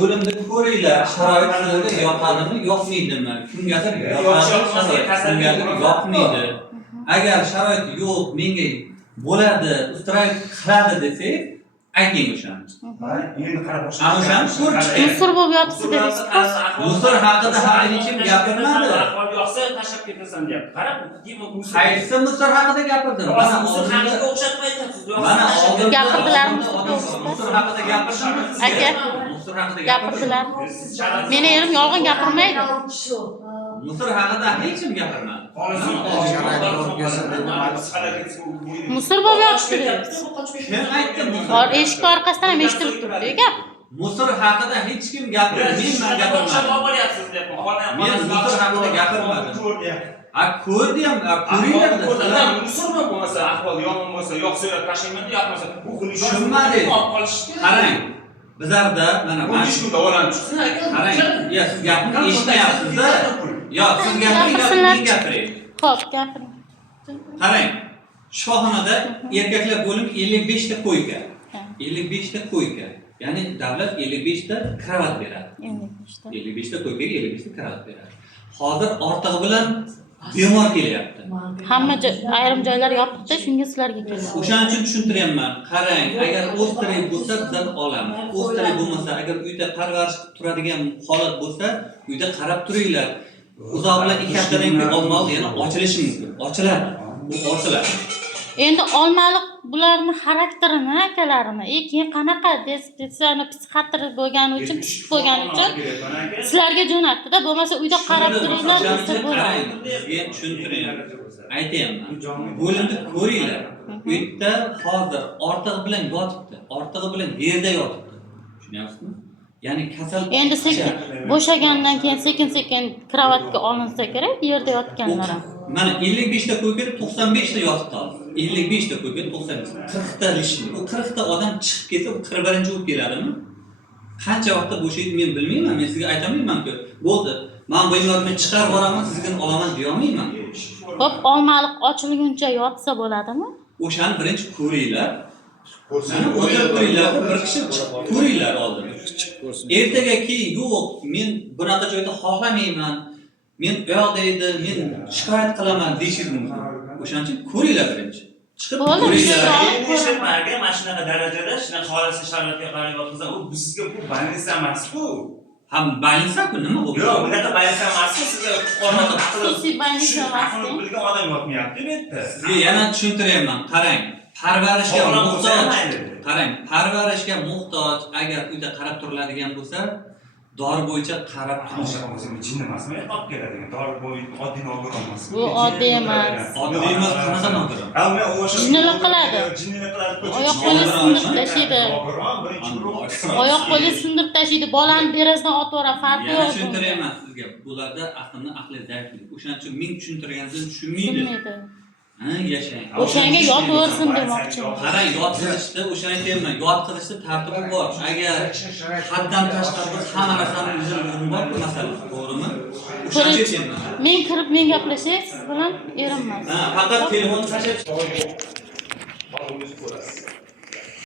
O'limni ko'ringlar, sharoit sizlarga yoqadimi, yoqmaydimi? Kimgadir yoqadi, kimgadir yoqmaydi. Agar sharoit yo'q, menga bo'ladi, ustirayd qiladi desak, ayting o'shani. Endi qarab O'shani ko'rib Musor bo'lib yotibdi dedingiz. Musor haqida hali hech kim gapirmadi. Ahvol yo'qsa tashlab ketasan deyapti. Qarab, Qaysi musor haqida gapirdim? Mana musor haqiga o'xshatib aytasiz. Mana oldin Gapirdilar musor haqida gapirdimi? Aka, Musor haqida gapirdilar. Meni erim yolg'on gapirmaydi. Musor haqida hech kim gapirmadi. Musor bo'lib yotibdi dedingiz. Kim aytdi musor? Bor eshik orqasidan ham eshitilib turibdi gap. Musor haqida hech kim gapirmadi. Men gapirmadim. Men musor haqida gapirmadim. Ko'rdi ham, ko'ringlar. Musormi bo'lmasa, ahvol yomon bo'lsa, yo'qsa tashlayman, yo'qmasa bu kuni tushunmadik. Qarang. Bizlarda mana bu ish kunda olam chiqsin aka. Qarang, ya siz gapni eshitmayapsiz-da. Yo, siz gapiring, men gapiray. Xo'p, gapiring. Qarang. Shohxonada erkaklar bo'lim 55 ta koyka. 55 ta koyka. Ya'ni davlat 55 ta kravat beradi. 55 ta koykaga 55 ta kravat beradi. Hozir ortig'i bilan bemor kelyapti. Hamma ayrim joylar yopiqda, shunga sizlarga keladi. O'shaning uchun tushuntiryapman. Qarang, agar o'stiray bo'lsa bizdan olamiz. O'stiray bo'lmasa, agar uyda parvarish qilib turadigan holat bo'lsa, uyda qarab turinglar. Uzoq bilan 2 haftadan keyin olmaliq yana ochilishi mumkin. Ochiladi. Bu ochiladi. Endi olmaliq bularning xarakterini, akalarini, keyin qanaqa desani psixiatr bo'lgani uchun, psixik bo'lgani uchun sizlarga jo'natdi-da, bo'lmasa uyda qarab turinglar, desa bo'ladi. Sizga tushuntiring. Aytayapman. Bo'limni ko'ringlar. Bu yerda hozir ortig'i bilan yotibdi. Ortig'i bilan yerda yotibdi. Tushunyapsizmi? Ya'ni kasal Endi sekin bo'shagandan keyin sekin kravatga olinsa kerak, yerda yotganlar ham. Mana 55 ta ko'kada 95 ta yotibdi. 55 ta ko'kada 95. 40 ta lishni. Bu 40 ta odam chiqib ketsa, bu 41-chi bo'lib keladimi? Qancha vaqtda bo'shaydi men bilmayman. Men sizga aytamayman-ku. Bo'ldi. Men bu yerdan chiqarib boraman, sizga olaman deya olmayman. Xo'p, olmaliq ochilguncha yotsa bo'ladimi? O'shani birinchi ko'ringlar. Mana o'tirib turinglar, bir kishi chiqib ko'ringlar oldin. Ertaga keyin yo'q, men bunaqa joyda xohlamayman. Men u yoqda edi, men shikoyat qilaman deyishingiz mumkin. O'shaning uchun ko'ringlar birinchi. Chiqib ko'ringlar. Eshitmaga mana shunaqa darajada, shunaqa xolasi sharoitga qarab yotsa, u sizga bu balins emas-ku. Ham balins-ku nima bu? Yo'q, bunaqa balins emas-ku, sizga qo'rqoq xususiy balins emas. Bilgan odam yotmayapti bu yerda. Sizga yana tushuntiryapman. Qarang, parvarishga muhtoj. Qarang, parvarishga muhtoj agar uyda qarab turiladigan bo'lsa, dori bo'yicha qarab turish. Jin emasmi? Olib keladigan dori bo'yicha oddiy nogiron emas. Bu oddiy emas. Oddiy emas, qanaqa nogiron? Jinnilik qiladi. Oyoq qo'li sindirib tashlaydi. Oyoq qo'li sindirib tashlaydi. Bolani derazadan otib yuboradi, farqi yo'q. Tushuntiryapman sizga. Bularda aqli zaiflik. O'shaning uchun men tushuntirganimni tushunmaydi. Yashang. O'shanga yotversin demoqchiman. Qarang, yotqizishda o'shani aytayman, yotqizishda tartibi bor. Agar haddan tashqari bo'lsa, hamma narsani o'zini bor-ku masala, to'g'rimi? O'shani aytayman. Men kirib men gaplashay, siz bilan erimmas. Faqat telefonni tashlab